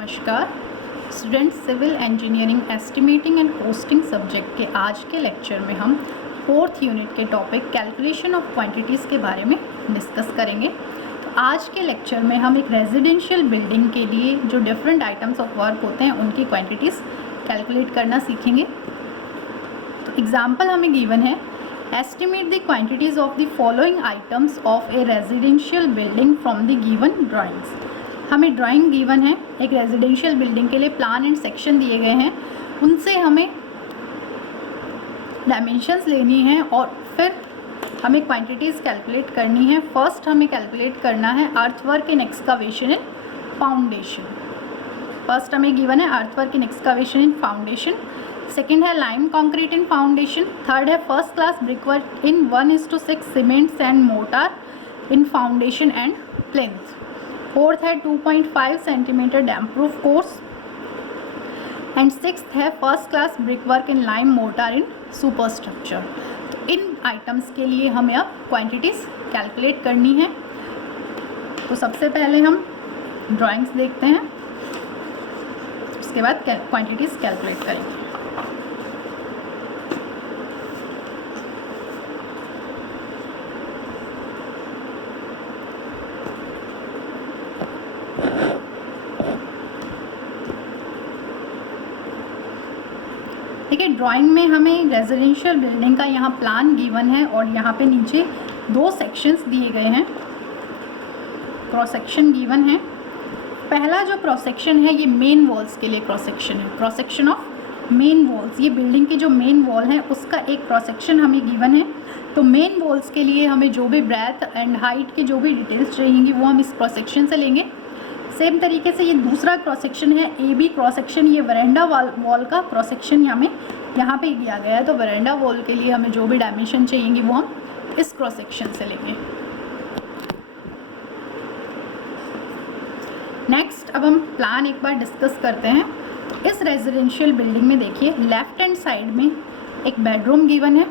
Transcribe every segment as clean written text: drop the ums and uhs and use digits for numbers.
नमस्कार students, civil engineering estimating and costing subject के आज के लेक्चर में हम 4th यूनिट के टॉपिक कैलकुलेशन ऑफ क्वांटिटीज़ के बारे में डिस्कस करेंगे। तो आज के लेक्चर में हम एक रेजिडेंशियल बिल्डिंग के लिए जो डिफरेंट आइटम्स ऑफ वर्क होते हैं उनकी क्वांटिटीज़ कैलकुलेट करना सीखेंगे। तो एग्जाम्पल हमें गिवन है, estimate the quantities of the following items of A residential building from the given drawings. हमें ड्राइंग गिवन है, एक रेजिडेंशियल बिल्डिंग के लिए प्लान एंड सेक्शन दिए गए हैं, उनसे हमें डायमेंशंस लेनी है और फिर हमें क्वांटिटीज़ कैलकुलेट करनी है। फर्स्ट हमें कैलकुलेट करना है earthwork in excavation in foundation. First हमें गिवन है earthwork in excavation in foundation, second है lime concrete in foundation, third है first class brickwork in 1:6 cement and mortar in foundation and plinth, fourth है 2.5 centimetre damp proof course and sixth है first class brick work in lime mortar in super structure. तो इन items के लिए हमें अब quantities calculate करनी है। तो सबसे पहले हम ड्राइंग्स देखते हैं, उसके बाद क्वांटिटीज़ कैलकुलेट करेंगे। ठीक है, ड्राइंग में हमें रेजिडेंशियल बिल्डिंग का यहाँ प्लान गिवन है और यहाँ पे नीचे दो सेक्शंस दिए गए हैं, क्रॉस सेक्शन गिवन है। पहला जो क्रॉस सेक्शन है ये मेन वॉल्स के लिए क्रॉस सेक्शन है, cross section of main walls. ये बिल्डिंग की जो मेन वॉल है उसका एक क्रॉस सेक्शन हमें गिवन है। तो मेन वॉल्स के लिए हमें जो भी ब्रेथ एंड हाइट की जो भी डिटेल्स चाहिएंगी वो हम इस क्रॉस सेक्शन से लेंगे। सेम तरीके से ये दूसरा क्रॉस सेक्शन है ए बी क्रॉस सेक्शन, ये वरेंडा वॉल का क्रॉस सेक्शन यहाँ पे दिया गया है। तो वरेंडा वॉल के लिए हमें जो भी डायमेंशन चाहिएंगी वो हम इस क्रॉस सेक्शन से लेंगे। नेक्स्ट अब हम प्लान एक बार डिस्कस करते हैं। इस रेजिडेंशियल बिल्डिंग में देखिए लेफ्ट हैंड साइड में एक बेडरूम गिवन है,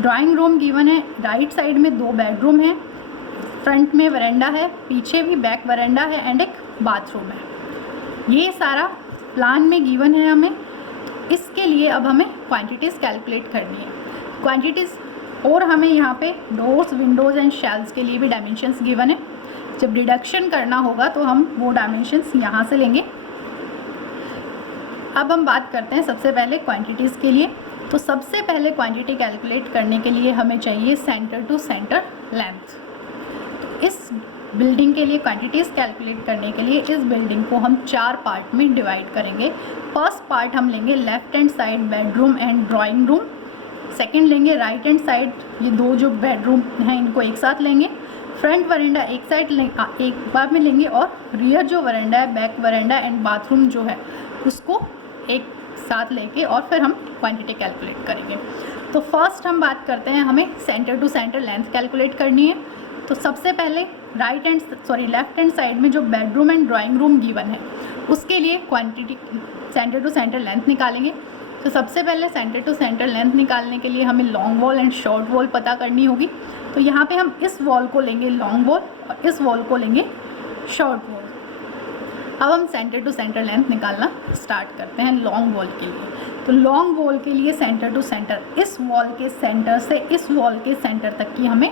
ड्राइंग रूम गिवन है, राइट साइड में 2 बेडरूम है, फ्रंट में वरेंडा है, पीछे भी बैक वरेंडा है एंड एक बाथरूम है। ये सारा प्लान में गिवन है हमें। इसके लिए अब हमें क्वांटिटीज़ कैलकुलेट करनी है। क्वांटिटीज़ और हमें यहाँ पे डोर्स, विंडोज़ एंड शेल्स के लिए भी डायमेंशंस गिवन है। जब डिडक्शन करना होगा तो हम वो डायमेंशंस यहाँ से लेंगे। अब हम बात करते हैं सबसे पहले क्वांटिटीज़ के लिए। तो सबसे पहले क्वांटिटी कैलकुलेट करने के लिए हमें चाहिए सेंटर टू सेंटर लेंथ। इस बिल्डिंग के लिए क्वांटिटीज़ कैलकुलेट करने के लिए इस बिल्डिंग को हम 4 पार्ट में डिवाइड करेंगे। फर्स्ट पार्ट हम लेंगे left hand side bedroom and drawing room, second लेंगे राइट हैंड साइड ये 2 जो बेडरूम हैं इनको एक साथ लेंगे, फ्रंट वरेंडा एक साइड एक बार में लेंगे और रियर जो वरेंडा है, बैक वरेंडा एंड बाथरूम जो है उसको एक साथ लेके और फिर हम क्वांटिटी कैलकुलेट करेंगे। तो फर्स्ट हम बात करते हैं, हमें centre to centre length calculate करनी है। तो सबसे पहले लेफ्ट हैंड साइड में जो bedroom and drawing room given है उसके लिए quantity centre to centre length निकालेंगे। तो सबसे पहले सेंटर टू सेंटर लेंथ निकालने के लिए हमें long wall and short wall पता करनी होगी। तो यहाँ पे हम इस वॉल को लेंगे लॉन्ग वॉल और इस वॉल को लेंगे शॉर्ट वॉल। अब हम सेंटर टू सेंटर लेंथ निकालना स्टार्ट करते हैं लॉन्ग वॉल के लिए। तो लॉन्ग वॉल के लिए सेंटर टू सेंटर, इस वॉल के सेंटर से इस वॉल के सेंटर तक की हमें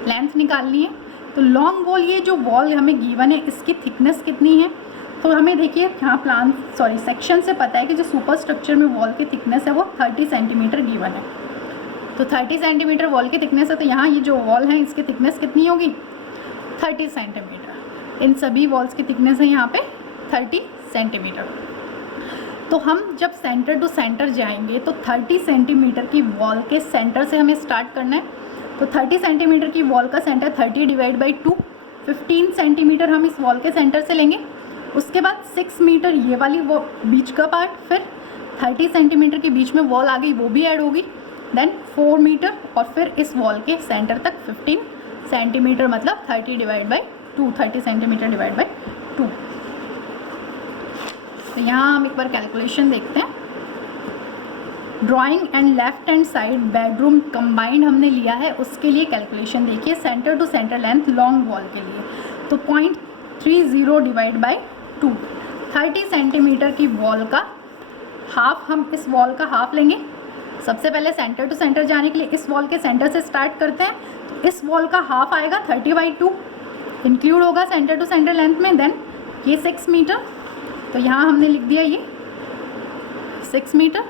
लेंथ निकालनी है। तो लॉन्ग वॉल, ये जो वॉल हमें गिवन है इसकी थिकनेस कितनी है, तो हमें देखिए यहाँ सेक्शन से पता है कि जो सुपर स्ट्रक्चर में वॉल की थिकनेस है वो 30 सेंटीमीटर गिवन है। तो 30 सेंटीमीटर वॉल की थिकनेस है, तो यहाँ ये जो वॉल है इसकी थिकनेस कितनी होगी 30 सेंटीमीटर। इन सभी वॉल्स की थिकनेस है यहाँ पे 30 सेंटीमीटर। तो हम जब सेंटर टू सेंटर जाएंगे तो 30 सेंटीमीटर की वॉल के सेंटर से हमें स्टार्ट करना है। तो 30 सेंटीमीटर की वॉल का सेंटर 30 डिवाइड बाई 2, 15 सेंटीमीटर हम इस वॉल के सेंटर से लेंगे। उसके बाद 6 मीटर ये वाली वो बीच का पार्ट, फिर 30 सेंटीमीटर के बीच में वॉल आ गई वो भी ऐड होगी, देन 4 मीटर और फिर इस वॉल के सेंटर तक 15 सेंटीमीटर, मतलब 30 divide by 2, 30 centimetre divide by 2। तो यहाँ हम एक बार कैलकुलेशन देखते हैं। Drawing and left hand side bedroom combined हमने लिया है, उसके लिए कैलकुलेशन देखिए। Centre to centre length long wall के लिए तो 0.30 डिवाइड बाई 2, 30 सेंटीमीटर की वॉल का हाफ, हम इस वॉल का हाफ लेंगे। सबसे पहले सेंटर टू सेंटर जाने के लिए इस वॉल के सेंटर से स्टार्ट करते हैं, तो इस वॉल का हाफ आएगा 30/2 इंक्लूड होगा सेंटर टू सेंटर लेंथ में। देन ये 6 मीटर, तो यहाँ हमने लिख दिया ये 6 मीटर।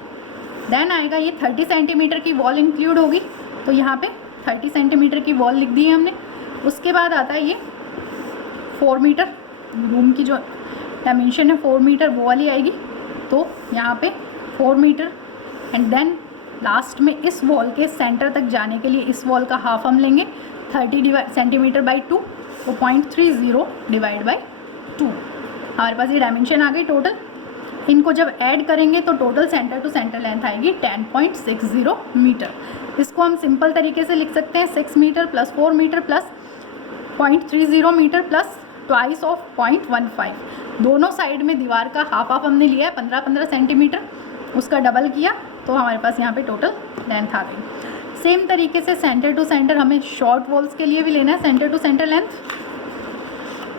देन आएगा ये 30 सेंटीमीटर की वॉल इंक्लूड होगी, तो यहाँ पे 30 सेंटीमीटर की वॉल लिख दी है हमने। उसके बाद आता है ये 4 मीटर, रूम की जो डायमेंशन है 4 मीटर वो वाली आएगी, तो यहाँ पे 4 मीटर। एंड देन लास्ट में इस वॉल के सेंटर तक जाने के लिए इस वॉल का हाफ हम लेंगे 30 सेंटीमीटर/2, तो 0.30 डिवाइड बाई 2। हमारे पास ये डायमेंशन आ गई टोटल। इनको जब ऐड करेंगे तो total centre to centre length आएगी 10.60 मीटर। इसको हम सिंपल तरीके से लिख सकते हैं 6 metre plus 4 metre plus 0.30 metre plus twice of 0.15। दोनों साइड में दीवार का हाफ हाफ हमने लिया है 15-15 सेंटीमीटर, उसका डबल किया तो हमारे पास यहाँ पे टोटल लेंथ आ गई। सेम तरीके से सेंटर टू सेंटर हमें शॉर्ट वॉल्स के लिए भी लेना है सेंटर टू सेंटर लेंथ।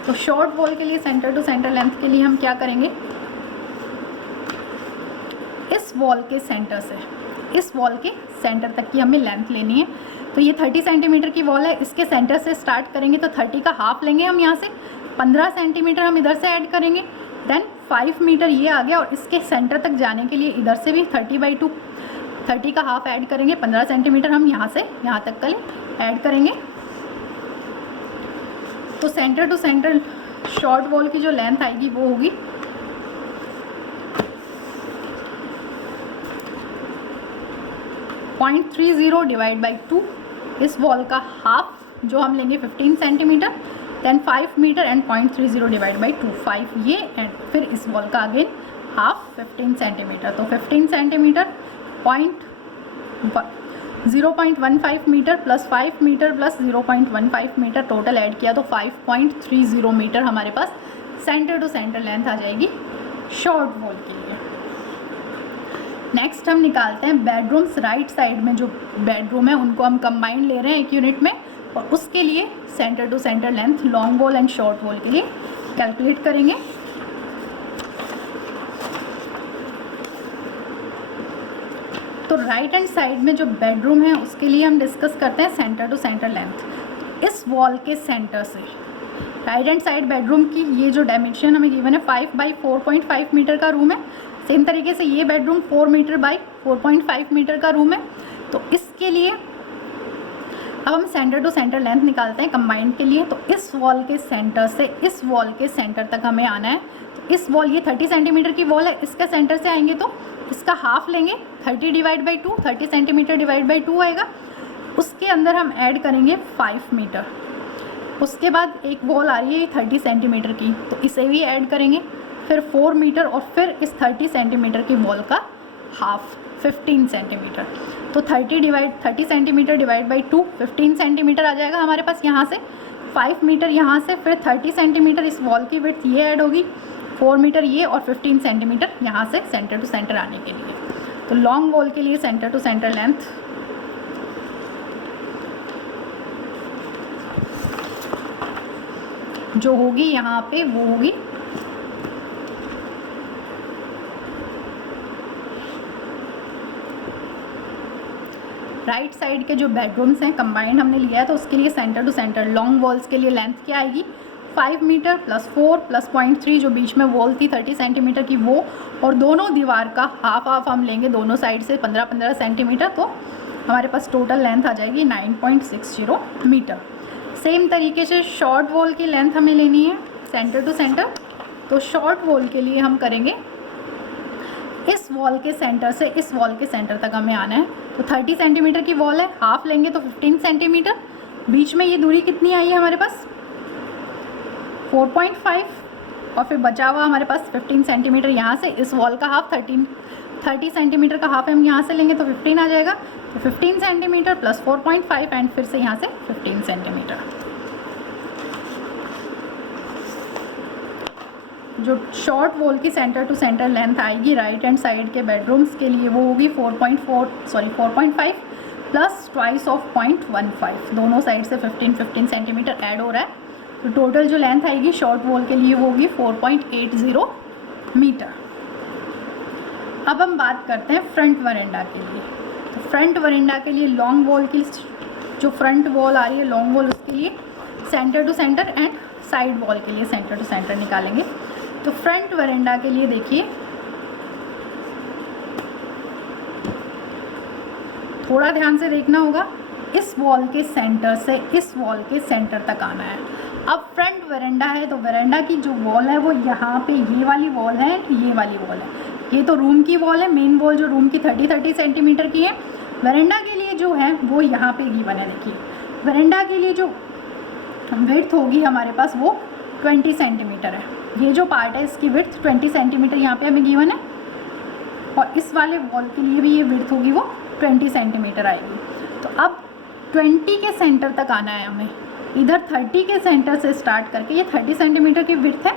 तो शॉर्ट वॉल के लिए सेंटर टू सेंटर लेंथ के लिए हम क्या करेंगे, इस वॉल के सेंटर से इस वॉल के सेंटर तक की हमें लेंथ लेनी है। तो ये 30 सेंटीमीटर की वॉल है, इसके सेंटर से स्टार्ट करेंगे तो 30 का हाफ लेंगे हम यहाँ से, 15 सेंटीमीटर हम इधर से ऐड करेंगे। देन 5 मीटर ये आ गया, और इसके सेंटर तक जाने के लिए इधर से भी 30/2 30 का हाफ ऐड करेंगे, 15 सेंटीमीटर हम यहाँ से यहाँ तक का ऐड करेंगे। तो centre to centre short wall की जो लेंथ आएगी वो होगी 0.30 डिवाइड बाई 2। इस वॉल का हाफ जो हम लेंगे 15 centimetre, then 5 metre and 0.30 divide by 2, 5 ये, एंड फिर इस वॉल का अगेन हाफ 15 सेंटीमीटर। तो 15 centimetre 0.15 metre plus 5 metre plus 0.15 metre total add किया तो 5.30 मीटर हमारे पास सेंटर टू सेंटर लेंथ आ जाएगी शॉर्ट वॉल के लिए। नेक्स्ट हम निकालते हैं बेडरूम्स। राइट साइड में जो बेडरूम है उनको हम कंबाइंड ले रहे हैं एक यूनिट में, और उसके लिए centre to centre length long wall and short wall के लिए कैलकुलेट करेंगे। तो राइट हैंड साइड में जो बेडरूम है उसके लिए हम डिस्कस करते हैं सेंटर टू सेंटर लेंथ। इस वॉल के सेंटर से राइट हैंड साइड बेडरूम की ये जो डायमेंशन हमें गिवन है 5/4.5 मीटर का रूम है। सेम तरीके से ये बेडरूम 4 मीटर बाई 4.5 मीटर का रूम है। तो इसके लिए अब हम सेंटर टू सेंटर लेंथ निकालते हैं कंबाइंड के लिए। तो इस वॉल के सेंटर से इस वॉल के सेंटर तक हमें आना है। तो इस वॉल ये 30 सेंटीमीटर की वॉल है, इसके सेंटर से आएंगे तो इसका हाफ लेंगे 30 divide by 2, 30 centimetre divide by 2 आएगा। उसके अंदर हम ऐड करेंगे 5 मीटर। उसके बाद एक वॉल आ रही है 30 सेंटीमीटर की, तो इसे भी ऐड करेंगे, फिर 4 मीटर और फिर इस 30 सेंटीमीटर की वॉल का हाफ 15 सेंटीमीटर। तो 30 सेंटीमीटर डिवाइड बाई 2 15 सेंटीमीटर आ जाएगा हमारे पास यहाँ से। 5 मीटर यहाँ से, फिर 30 सेंटीमीटर इस वॉल की विड्थ ये ऐड होगी, 4 मीटर ये और 15 सेंटीमीटर यहाँ से सेंटर टू सेंटर आने के लिए। तो लॉन्ग वॉल के लिए सेंटर टू सेंटर लेंथ जो होगी यहाँ पे वो होगी राइट साइड के जो बेडरूम्स हैं कंबाइंड हमने लिया है, तो उसके लिए centre to centre long walls के लिए लेंथ क्या आएगी 5 मीटर प्लस 4 प्लस 0.3 जो बीच में वॉल थी 30 सेंटीमीटर की वो, और दोनों दीवार का हाफ हाफ हम लेंगे दोनों साइड से 15-15 सेंटीमीटर। तो हमारे पास टोटल लेंथ आ जाएगी 9.60 मीटर। सेम तरीके से शॉर्ट वॉल की लेंथ हमें लेनी है सेंटर टू सेंटर। तो शॉर्ट वॉल के लिए हम करेंगे इस वॉल के सेंटर से इस वॉल के सेंटर तक हमें आना है। तो 30 सेंटीमीटर की वॉल है, हाफ लेंगे तो 15 सेंटीमीटर। बीच में ये दूरी कितनी आई है हमारे पास 4.5, और फिर बचा हुआ हमारे पास 15 सेंटीमीटर यहाँ से। इस वॉल का हाफ 30 सेंटीमीटर का हाफ हम यहाँ से लेंगे तो 15 आ जाएगा। तो 15 सेंटीमीटर प्लस 4.5 एंड फिर से यहाँ से 15 सेंटीमीटर। जो शॉर्ट वॉल की सेंटर टू सेंटर लेंथ आएगी राइट हैंड साइड के बेडरूम्स के लिए वो होगी 4.5 प्लस ट्वाइस ऑफ 0.15। दोनों साइड से 15 सेंटीमीटर ऐड हो रहा है। तो टोटल जो लेंथ आएगी शॉर्ट वॉल के लिए वो होगी 4.80 मीटर। अब हम बात करते हैं फ्रंट वरांडा के लिए। तो फ्रंट वरांडा के लिए लॉन्ग वॉल की जो फ्रंट वॉल आ रही है लॉन्ग वॉल, उसके लिए centre to centre end side wall के लिए सेंटर टू सेंटर निकालेंगे। तो फ्रंट वरांडा के लिए देखिए थोड़ा ध्यान से देखना होगा, इस वॉल के सेंटर से इस वॉल के सेंटर तक आना है। अब फ्रंट वरांडा है तो वरांडा की जो वॉल है वो यहाँ पे ये वाली वॉल है, ये वाली वॉल है। ये तो रूम की वॉल है, मेन वॉल जो रूम की 30 सेंटीमीटर की है। वरांडा के लिए जो है वो यहाँ पे गिवन है। देखिए वरांडा के लिए जो विड्थ होगी हमारे पास वो 20 सेंटीमीटर है। ये जो पार्ट है इसकी विड्थ 20 सेंटीमीटर यहाँ पे हमें गिवन है, और इस वाले वॉल के लिए भी ये विड्थ होगी वो 20 सेंटीमीटर आएगी। तो अब 20 के सेंटर तक आना है हमें। इधर 30 के सेंटर से स्टार्ट करके, ये 30 सेंटीमीटर की विड्थ है,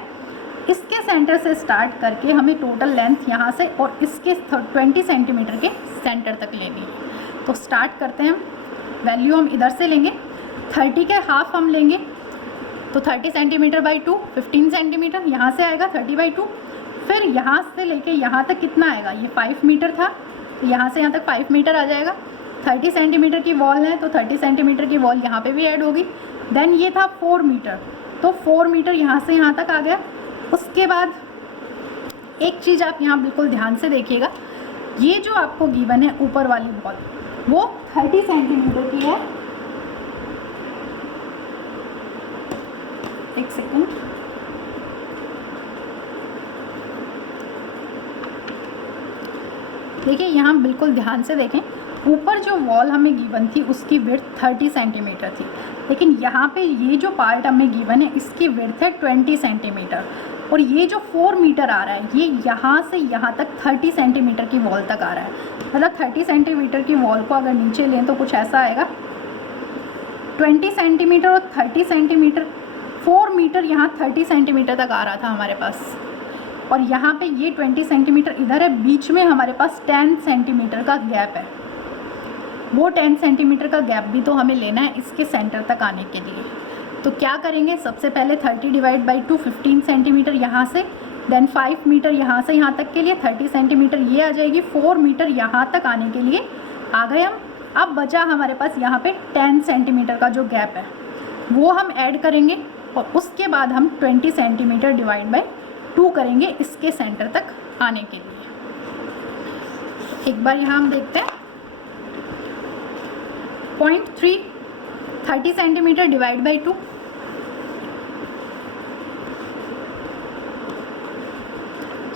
इसके सेंटर से स्टार्ट करके हमें टोटल लेंथ यहाँ से और इसके 20 सेंटीमीटर के सेंटर तक लेनी है। तो स्टार्ट करते हैं। वैल्यू हम इधर से लेंगे, 30 के हाफ हम लेंगे तो 30 सेंटीमीटर बाई 2 15 सेंटीमीटर यहाँ से आएगा 30/2। फिर यहाँ से लेके यहाँ तक कितना आएगा, ये 5 मीटर था तो यहाँ से यहाँ तक 5 मीटर आ जाएगा। 30 सेंटीमीटर की वॉल है तो 30 सेंटीमीटर की वॉल यहाँ पे भी ऐड होगी। देन ये था 4 मीटर, तो 4 मीटर यहाँ से यहाँ तक आ गया। उसके बाद एक चीज़ आप यहाँ बिल्कुल ध्यान से देखिएगा, ये जो आपको गिवन है ऊपर वाली वॉल वो 30 सेंटीमीटर की है। एक सेकंड, देखिए यहाँ बिल्कुल ध्यान से देखें, ऊपर जो वॉल हमें गिवन थी उसकी विड्थ 30 सेंटीमीटर थी, लेकिन यहाँ पे ये जो पार्ट हमें गिवन है इसकी विड्थ है 20 सेंटीमीटर, और ये जो 4 मीटर आ रहा है ये यहाँ से यहाँ तक 30 सेंटीमीटर की वॉल तक आ रहा है। मतलब 30 सेंटीमीटर की वॉल को अगर नीचे लें तो कुछ ऐसा आएगा, 20 सेंटीमीटर और 30 सेंटीमीटर, 4 मीटर यहाँ 30 सेंटीमीटर तक आ रहा था हमारे पास, और यहाँ पे ये 20 सेंटीमीटर इधर है, बीच में हमारे पास 10 सेंटीमीटर का गैप है। वो 10 सेंटीमीटर का गैप भी तो हमें लेना है इसके सेंटर तक आने के लिए। तो क्या करेंगे, सबसे पहले 30/2 15 सेंटीमीटर यहाँ से, देन 5 मीटर यहाँ से यहाँ तक के लिए 30 सेंटीमीटर ये आ जाएगी, 4 मीटर यहाँ तक आने के लिए आ गए हम। अब बचा हमारे पास यहाँ पे 10 सेंटीमीटर का जो गैप है वो हम ऐड करेंगे, और उसके बाद हम 20 सेंटीमीटर /2 करेंगे इसके सेंटर तक आने के लिए। एक बार यहाँ हम देखते हैं 0.3 30 सेंटीमीटर /2,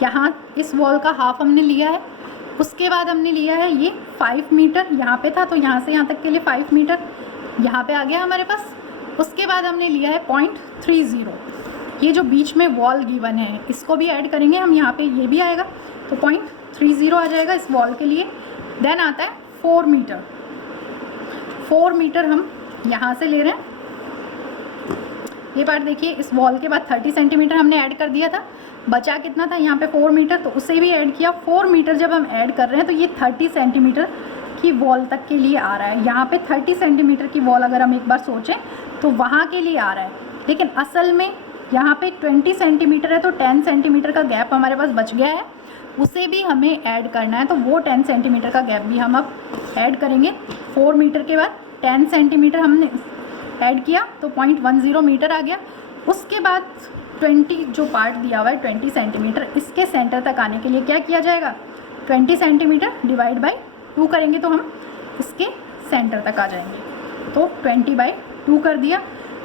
यहाँ इस वॉल का हाफ हमने लिया है। उसके बाद हमने लिया है ये 5 मीटर, यहाँ पे था तो यहाँ से यहाँ तक के लिए 5 मीटर यहाँ पे आ गया हमारे पास। उसके बाद हमने लिया है 0.30, ये जो बीच में वॉल गिवन है इसको भी ऐड करेंगे हम, यहाँ पे ये भी आएगा तो 0.30 आ जाएगा इस वॉल के लिए। देन आता है 4 मीटर, 4 मीटर हम यहाँ से ले रहे हैं। ये पार्ट देखिए, इस वॉल के बाद 30 सेंटीमीटर हमने ऐड कर दिया था, बचा कितना था यहाँ पे 4 मीटर, तो उसे भी ऐड किया। 4 मीटर जब हम ऐड कर रहे हैं तो ये 30 सेंटीमीटर की वॉल तक के लिए आ रहा है। यहाँ पे 30 सेंटीमीटर की वॉल अगर हम एक बार सोचें तो वहाँ के लिए आ रहा है, लेकिन असल में यहाँ पे 20 सेंटीमीटर है तो 10 सेंटीमीटर का गैप हमारे पास बच गया है, उसे भी हमें ऐड करना है। तो वो 10 सेंटीमीटर का गैप भी हम अब ऐड करेंगे। 4 मीटर के बाद 10 सेंटीमीटर हमने ऐड किया तो 0.10 मीटर आ गया। उसके बाद 20 जो पार्ट दिया हुआ है 20 सेंटीमीटर, इसके सेंटर तक आने के लिए क्या किया जाएगा, 20 सेंटीमीटर /2 करेंगे तो हम इसके सेंटर तक आ जाएंगे। तो 20/2 कर दिया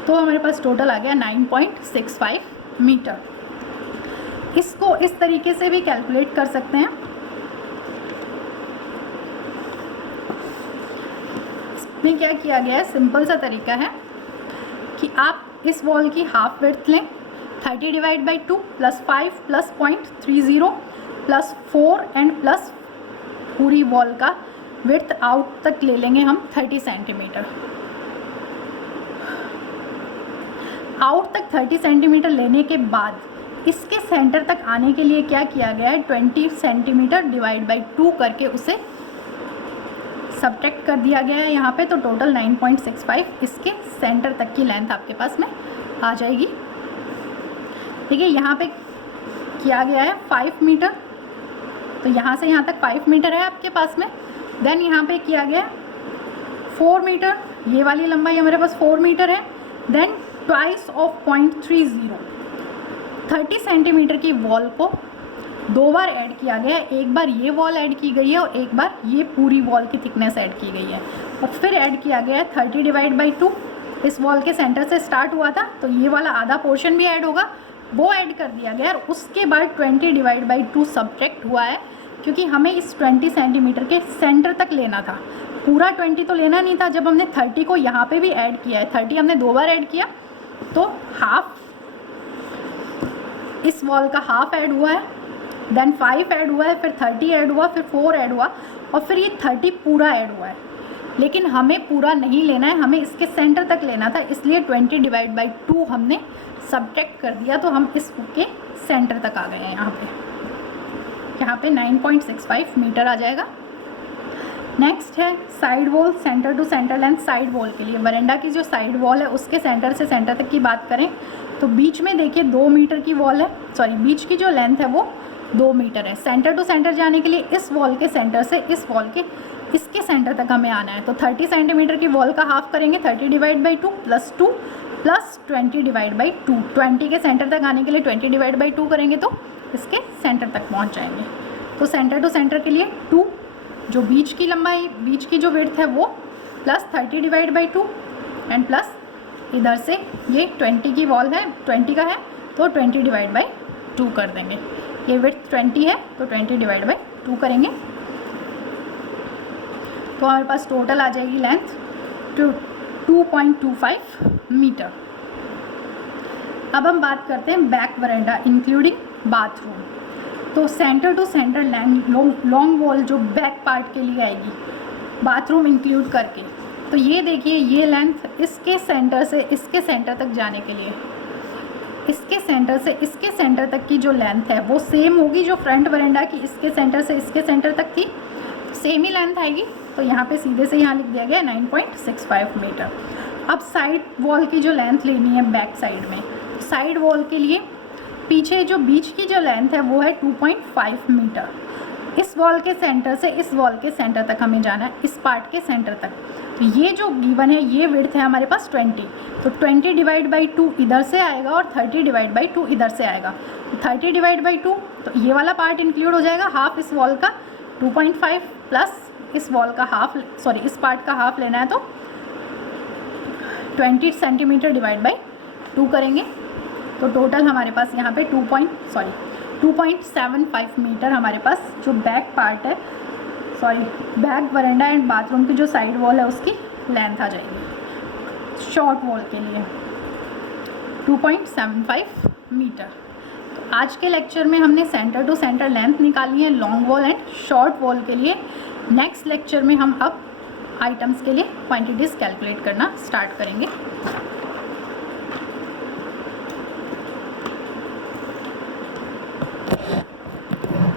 तो हमारे पास टोटल आ गया 9.65 मीटर। इसको इस तरीके से भी कैलकुलेट कर सकते हैं। इसमें क्या किया गया है, सिंपल सा तरीका है कि आप इस वॉल की हाफ विड्थ लें 30/2 + 5 + 0.30 + 4 एंड प्लस पूरी वॉल का विड्थ आउट तक ले लेंगे हम 30 सेंटीमीटर। आउट तक 30 सेंटीमीटर लेने के बाद इसके सेंटर तक आने के लिए क्या किया गया है, 20 सेंटीमीटर /2 करके उसे सब्ट्रैक्ट कर दिया गया है यहाँ पे। तो टोटल 9.65 इसके सेंटर तक की लेंथ आपके पास में आ जाएगी। ठीक है, यहाँ पे किया गया है 5 मीटर, तो यहाँ से यहाँ तक 5 मीटर है आपके पास में। देन यहाँ पे किया गया 4 मीटर, ये वाली लंबाई हमारे पास 4 मीटर है। देन ट्वाइस ऑफ 0.30, 30 सेंटीमीटर की वॉल को 2 बार ऐड किया गया है। एक बार ये वॉल ऐड की गई है और एक बार ये पूरी वॉल की थिकनेस ऐड की गई है, और फिर ऐड किया गया है 30/2। इस वॉल के सेंटर से स्टार्ट हुआ था, तो ये वाला आधा पोर्शन भी ऐड होगा, वो ऐड कर दिया गया। और उसके बाद 20/2 सब्ट्रैक्ट हुआ है, क्योंकि हमें इस 20 सेंटीमीटर के सेंटर तक लेना था। पूरा 20 तो लेना नहीं था। जब हमने 30 को यहाँ पे भी ऐड किया है, 30 हमने 2 बार ऐड किया, तो हाफ इस वॉल का हाफ ऐड हुआ है, देन 5 ऐड हुआ है, फिर 30 ऐड हुआ, फिर 4 ऐड हुआ, और फिर ये 30 पूरा ऐड हुआ है। लेकिन हमें पूरा नहीं लेना है, हमें इसके सेंटर तक लेना था, इसलिए 20/2 हमने सब्ट्रैक्ट कर दिया, तो हम इसके सेंटर तक आ गए हैं। यहाँ पे 9.65 मीटर आ जाएगा। नेक्स्ट है side wall, centre to centre length. Side wall के लिए वरांडा की जो साइड वॉल है उसके सेंटर से सेंटर तक की बात करें तो बीच में देखिए 2 मीटर की वॉल है, सॉरी बीच की जो लेंथ है वो 2 मीटर है। सेंटर टू सेंटर जाने के लिए इस वॉल के सेंटर से इस वॉल के इसके सेंटर तक हमें आना है, तो 30 सेंटीमीटर की वॉल का हाफ करेंगे, 30/2 + 2 + 20/2। 20 के सेंटर तक आने के लिए 20/2 करेंगे तो इसके सेंटर तक पहुंच जाएंगे। तो सेंटर टू सेंटर के लिए 2, जो बीच की लंबाई, बीच की जो विड्थ है वो, + 30/2 एंड प्लस इधर से ये 20 की वॉल है, 20 का है तो 20/2 कर देंगे। ये विड्थ 20 है तो 20/2 करेंगे, तो हमारे पास टोटल आ जाएगी लेंथ 2.25 मीटर। अब हम बात करते हैं बैक वरांडा इंक्लूडिंग बाथरूम। तो centre to centre long wall जो बैक पार्ट के लिए आएगी बाथरूम इंक्लूड करके, तो ये देखिए ये लेंथ इसके सेंटर से इसके सेंटर तक जाने के लिए, इसके सेंटर से इसके सेंटर तक की जो लेंथ है वो सेम होगी जो फ्रंट वरांडा की इसके सेंटर से इसके सेंटर तक थी, सेम ही लेंथ आएगी। तो यहाँ पे सीधे से यहाँ लिख दिया गया 9.65 मीटर। अब साइड वॉल की जो लेंथ लेनी है बैक साइड में, साइड वॉल के लिए पीछे जो बीच की जो लेंथ है वो है 2.5 मीटर। इस वॉल के सेंटर से इस वॉल के सेंटर तक हमें जाना है, इस पार्ट के सेंटर तक। तो ये जो गिवन है ये विड्थ है हमारे पास 20, तो 20/2 इधर से आएगा और 30/2 इधर से आएगा। तो 30/2 तो ये वाला पार्ट इंक्लूड हो जाएगा, हाफ इस वॉल का 2.5 प्लस इस वॉल का हाफ, सॉरी इस पार्ट का हाफ लेना है तो 20 सेंटीमीटर /2 करेंगे। तो टोटल हमारे पास यहाँ पे 2.75 मीटर हमारे पास जो बैक पार्ट है, sorry back veranda and bathroom की जो साइड वॉल है उसकी लेंथ आ जाएगी शॉर्ट वॉल के लिए 2.75 मीटर। तो आज के लेक्चर में हमने सेंटर टू सेंटर लेंथ निकाली है long wall and short wall के लिए। नेक्स्ट लेक्चर में हम अब आइटम्स के लिए क्वांटिटीज़ कैलकुलेट करना स्टार्ट करेंगे।